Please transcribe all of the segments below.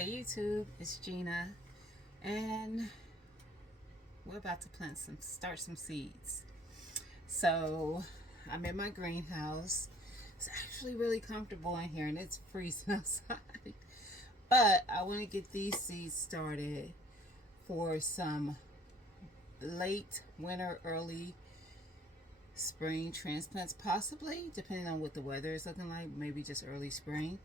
Hey YouTube, it's Gina, and we're about to start some seeds. So I'm in my greenhouse. It's actually really comfortable in here, and it's freezing outside. But I want to get these seeds started for some late winter, early spring transplants, possibly depending on what the weather is looking like. Maybe just early spring.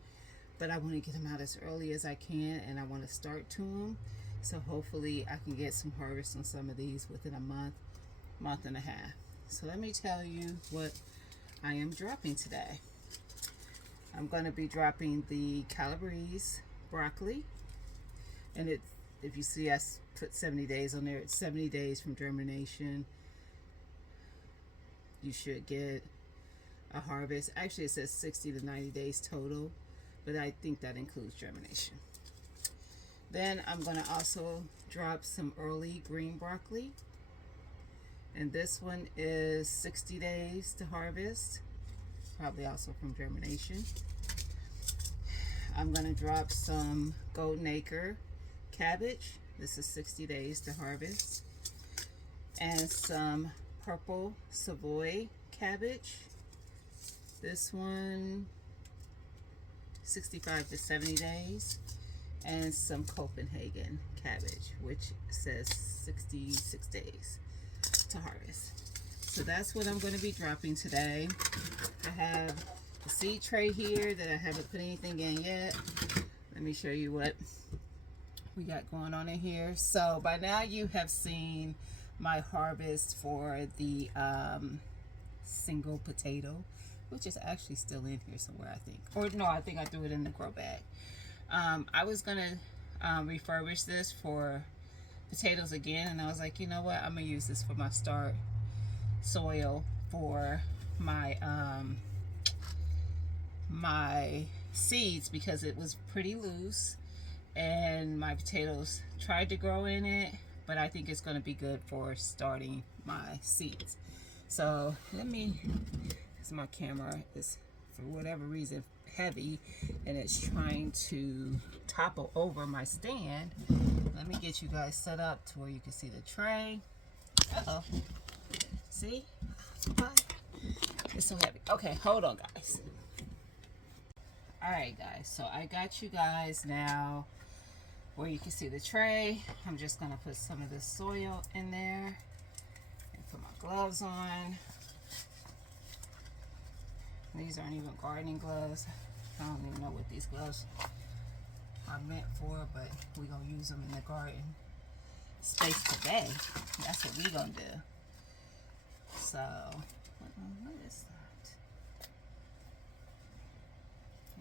But I want to get them out as early as I can, and I want to start to them. So hopefully I can get some harvest on some of these within a month and a half. So let me tell you what I am dropping today. I'm going to be dropping the Calabrese broccoli, and if you see I put 70 days on there, it's 70 days from germination. You should get a harvest. Actually, it says 60 to 90 days total, but I think that includes germination. Then I'm going to also drop some early green broccoli, and this one is 60 days to harvest, probably also from germination. I'm going to drop some Golden Acre cabbage. This is 60 days to harvest. And some purple Savoy cabbage. This one 65 to 70 days, and some Copenhagen cabbage, which says 66 days to harvest. So that's what I'm going to be dropping today. I have the seed tray here that I haven't put anything in yet. Let me show you what we got going on in here. So by now you have seen my harvest for the single potato, which is actually still in here somewhere, I think. Or no, I think I threw it in the grow bag. I was gonna refurbish this for potatoes again, and I was like, you know what, I'm gonna use this for my start soil for my my seeds, because it was pretty loose and my potatoes tried to grow in it, but I think it's going to be good for starting my seeds. So let me, because my camera is for whatever reason heavy and it's trying to topple over my stand. Let me get you guys set up to where you can see the tray. Uh-oh. See? It's so heavy. Okay, hold on, guys. Alright, guys, so I got you guys now where you can see the tray. I'm just going to put some of this soil in there and put my gloves on. These aren't even gardening gloves. I don't even know what these gloves are meant for, but we're going to use them in the garden space today. That's what we're going to do. So, what is that?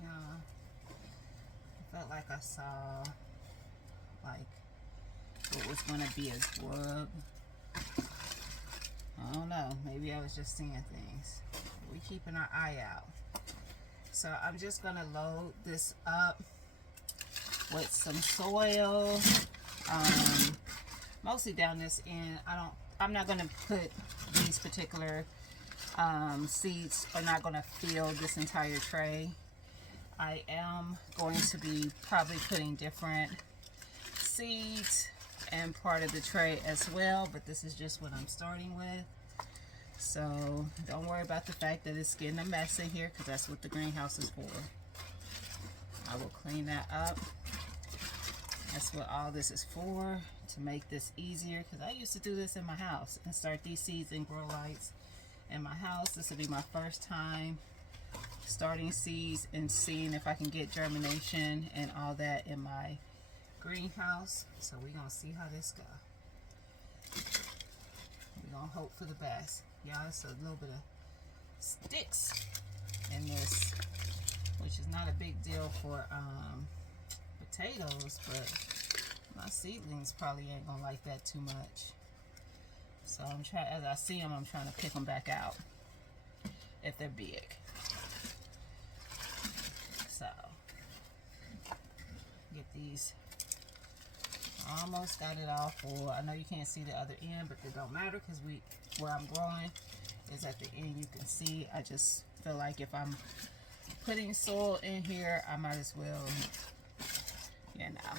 Yeah, I felt like I saw like what was going to be a grub. I don't know, maybe I was just seeing things. We're keeping our eye out. So I'm just going to load this up with some soil, mostly down this end. I'm not going to put these particular seeds, are not going to fill this entire tray. I am going to be probably putting different seeds and part of the tray as well, but this is just what I'm starting with. So don't worry about the fact that it's getting a mess in here, because that's what the greenhouse is for. I will clean that up. That's what all this is for, to make this easier, because I used to do this in my house and start these seeds in grow lights in my house. This will be my first time starting seeds and seeing if I can get germination and all that in my greenhouse. So we're gonna see how this goes. We're gonna hope for the best. Y'all, it's a little bit of sticks in this, which is not a big deal for potatoes, but my seedlings probably ain't gonna like that too much. So I'm trying, as I see them, I'm trying to pick them back out if they're big. So get these. Almost got it all full. I know you can't see the other end, but it don't matter, because where I'm growing is at the end. You can see, I just feel like if I'm putting soil in here, I might as well you know,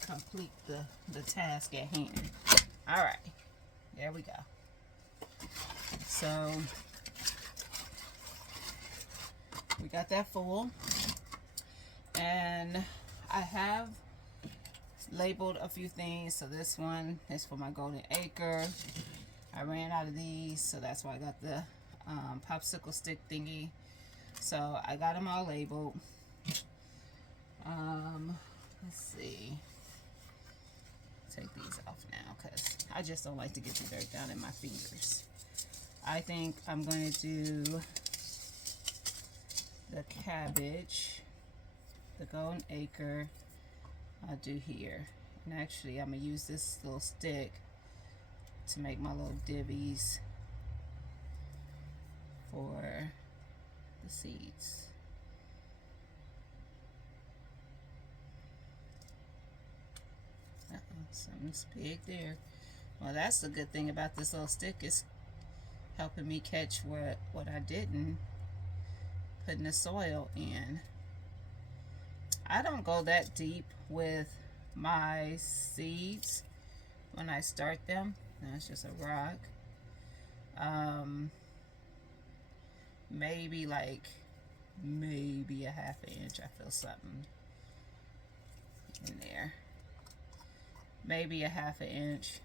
complete the task at hand. All right, there we go. So we got that full, and I have labeled a few things. So this one is for my golden acre. I ran out of these, so that's why I got the popsicle stick thingy. So I got them all labeled. Let's see. Take these off now because I just don't like to get the dirt down in my fingers. I think I'm going to do the cabbage, the golden acre, I'll do here. And actually I'm going to use this little stick to make my little divvies for the seeds. Something's big there. Well, that's the good thing about this little stick, is helping me catch what I didn't put in the soil in. I don't go that deep with my seeds when I start them. That's just a rock. Maybe a half an inch. I feel something in there. Maybe a half an inch.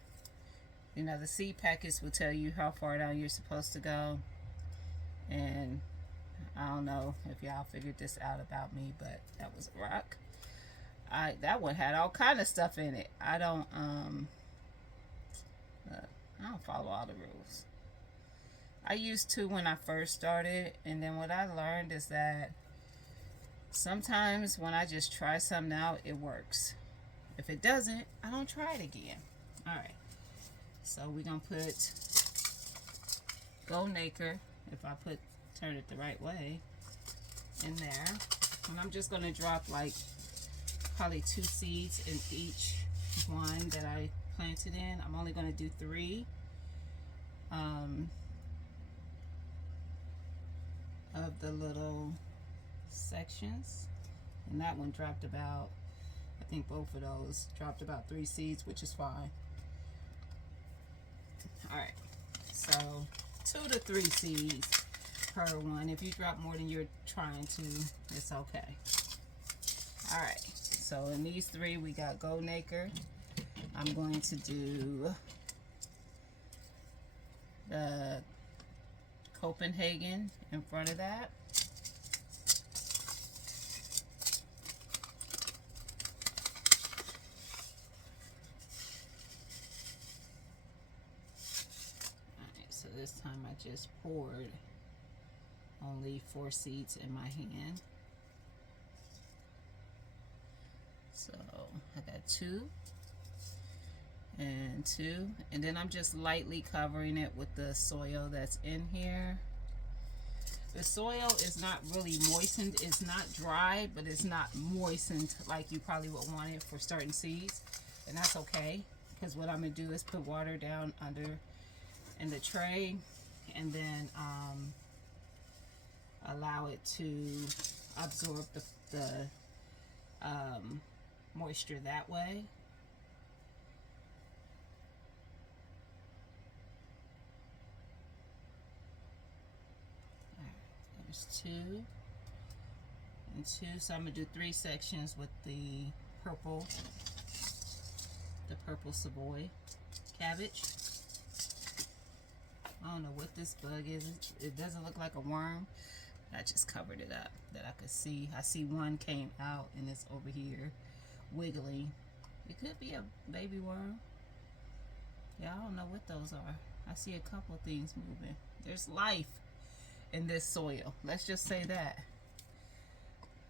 You know, the seed packets will tell you how far down you're supposed to go. And I don't know if y'all figured this out about me, but that was a rock. That one had all kind of stuff in it. I don't follow all the rules. I used to when I first started, and then what I learned is that sometimes when I just try something out, it works. If it doesn't, I don't try it again. All right. So we're gonna put golden acre, if I turn it the right way, in there. And I'm just gonna drop like probably 2 seeds in each one that I planted in. I'm only gonna do 3. Of the little sections. And that one dropped about, I think both of those dropped about 3 seeds, which is fine. Alright, so 2 to 3 seeds per one. If you drop more than you're trying to, it's okay. Alright, so in these 3 we got golden acre. I'm going to do the Copenhagen in front of that. Alright, so this time I just poured only 4 seeds in my hand. So I got 2 and 2, and then I'm just lightly covering it with the soil that's in here. The soil is not really moistened. It's not dry, but it's not moistened like you probably would want it for starting seeds, and that's okay, because what I'm gonna do is put water down under in the tray, and then allow it to absorb the moisture that way. There's 2 and 2, so I'm gonna do 3 sections with the purple Savoy cabbage. I don't know what this bug is. It doesn't look like a worm. I just covered it up that I could see. I see one came out and it's over here wiggling. It could be a baby worm. Yeah, I don't know what those are. I see a couple of things moving. There's life in this soil. Let's just say that.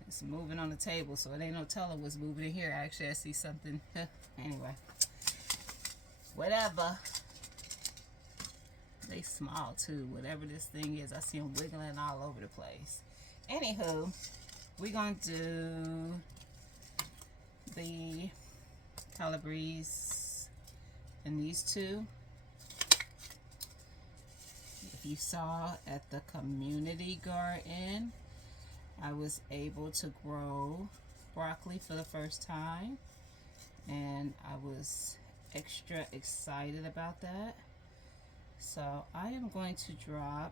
It's moving on the table, so it ain't no telling what's moving in here. Actually, I see something. Anyway. Whatever. They small too. Whatever this thing is, I see them wiggling all over the place. Anywho, we're going to do the Calabrese in these 2. If you saw at the community garden, I was able to grow broccoli for the first time, and I was extra excited about that. So I am going to drop,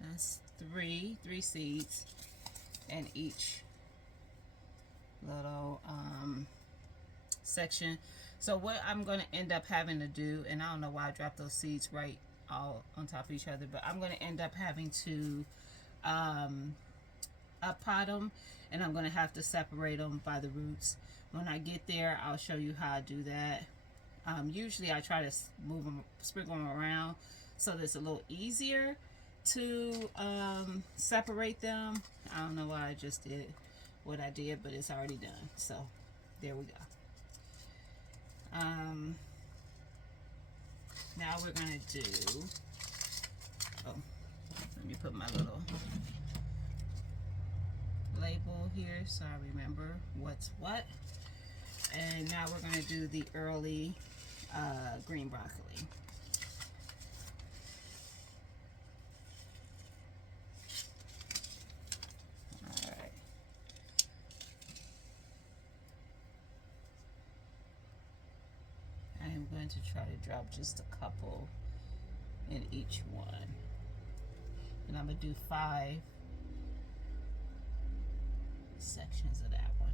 that's three seeds in each little section. So what I'm going to end up having to do, and I don't know why I dropped those seeds right all on top of each other, but I'm going to end up having to up pot them, and I'm going to have to separate them by the roots. When I get there, I'll show you how I do that. Usually I try to move them, sprinkle them around so that it's a little easier to separate them. I don't know why I just did what I did, but it's already done. So there we go. Now we're gonna do, oh, let me put my little label here so I remember what's what. And now we're gonna do the early green broccoli. Alright. I am going to try to drop just a couple in each one. And I'm going to do 5 sections of that one.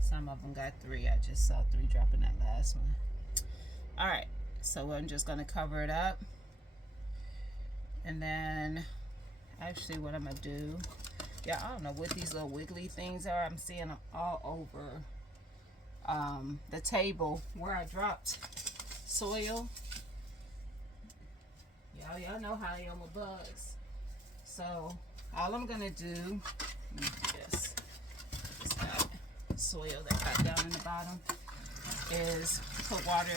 Some of them got 3. I just saw 3 dropping that last one. Alright, so I'm just going to cover it up. And then, actually what I'm going to do, yeah, I don't know what these little wiggly things are. I'm seeing them all over the table where I dropped soil. Y'all know how I am with bugs. So all I'm gonna do, let me do this. It's got soil that got down in the bottom. Is put water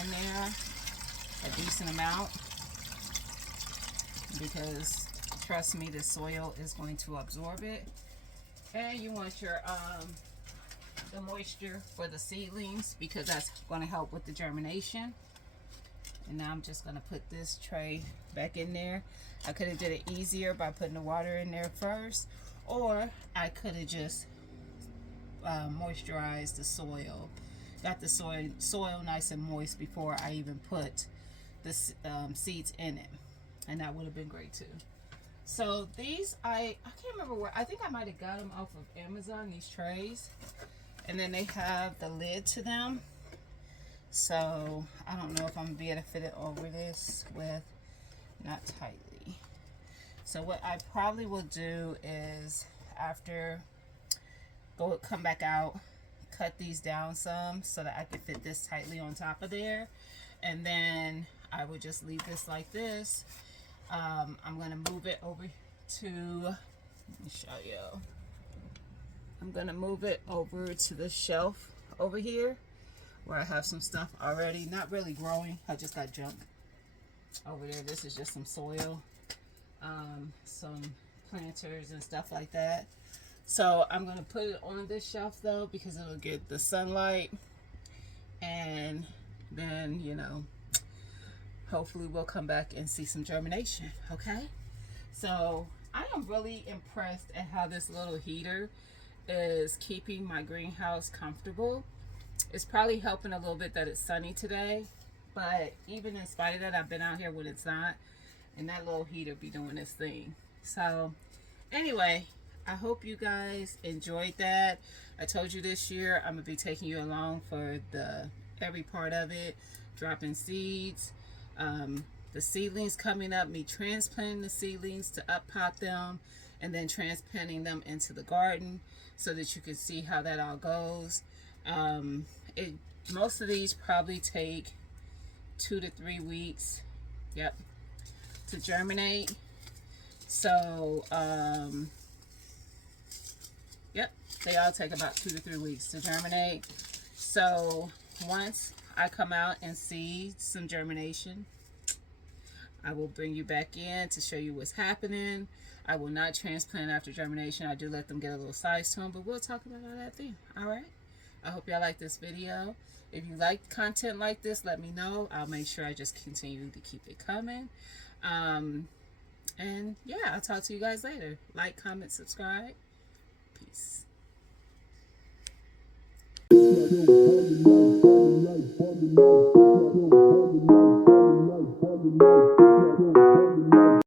in there, a decent amount, because trust me, the soil is going to absorb it. And you want your the moisture for the seedlings, because that's going to help with the germination. And now I'm just going to put this tray back in there. I could have did it easier by putting the water in there first, or I could have just moisturized the soil, got the soil nice and moist before I even put the seeds in it, and that would have been great too. So these, I can't remember where, I think I might have got them off of Amazon, these trays. And then they have the lid to them. So I don't know if I'm gonna be able to fit it over this with, not tightly. So what I probably will do is, after, come back out, cut these down some so that I can fit this tightly on top of there. And then I would just leave this like this. I'm gonna move it over to, let me show you. I'm gonna move it over to the shelf over here where I have some stuff already, not really growing. I just got junk over there. This is just some soil, some planters and stuff like that. So I'm gonna put it on this shelf though, because it'll get the sunlight, and then, you know, hopefully we'll come back and see some germination. Okay, so I am really impressed at how this little heater is keeping my greenhouse comfortable. It's probably helping a little bit that it's sunny today, but even in spite of that, I've been out here when it's not, and that little heater be doing this thing. So anyway, I hope you guys enjoyed that. I told you this year I'm gonna be taking you along for every part of it, dropping seeds, the seedlings coming up, me transplanting the seedlings to up pot them, and then transplanting them into the garden so that you can see how that all goes. Most of these probably take 2 to 3 weeks, yep, to germinate. So yep, they all take about 2 to 3 weeks to germinate. So once I come out and see some germination, I will bring you back in to show you what's happening. I will not transplant after germination. I do let them get a little size to them, but we'll talk about all that then. All right. I hope y'all like this video. If you like content like this, let me know. I'll make sure I just continue to keep it coming. And yeah, I'll talk to you guys later. Like, comment, subscribe. Peace.